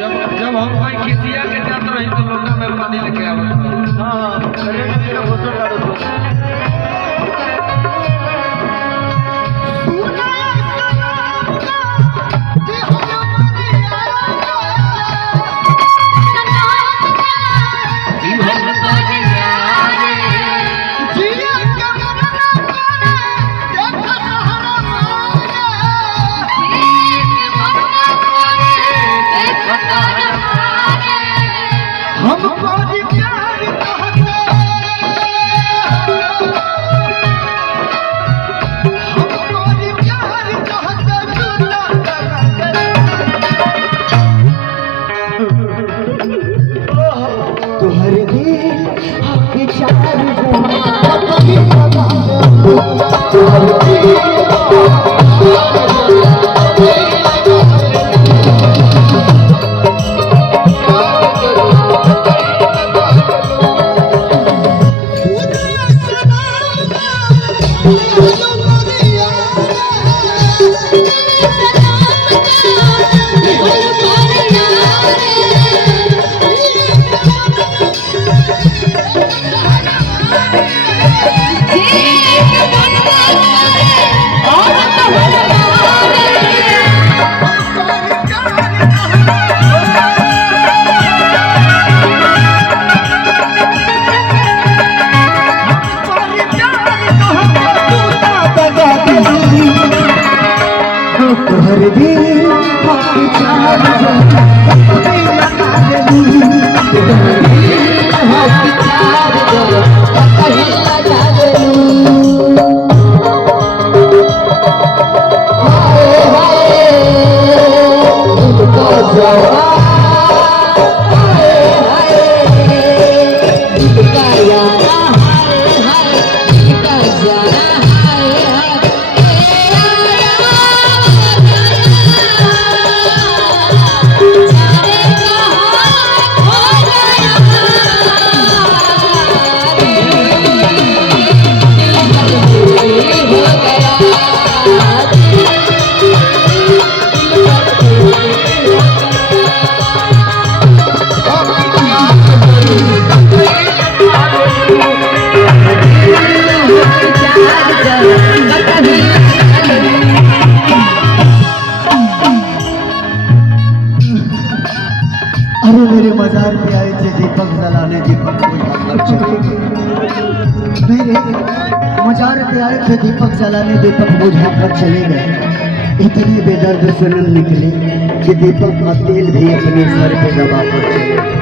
जब जब हम कोई खिसिया के जात रही तो लोटा में पानी लेके आवत रही। हां करे के तेरा घोसर डालो तो मेरे मजार पे आए थे दीपक जलाने, दीपक को मेरे मजार पे आए थे दीपक जलाने, दीपक बुझा कर चले गए। इतने बेदर्द सनम निकले कि दीपक का तेल भी अपने सर पे दबा कर चले।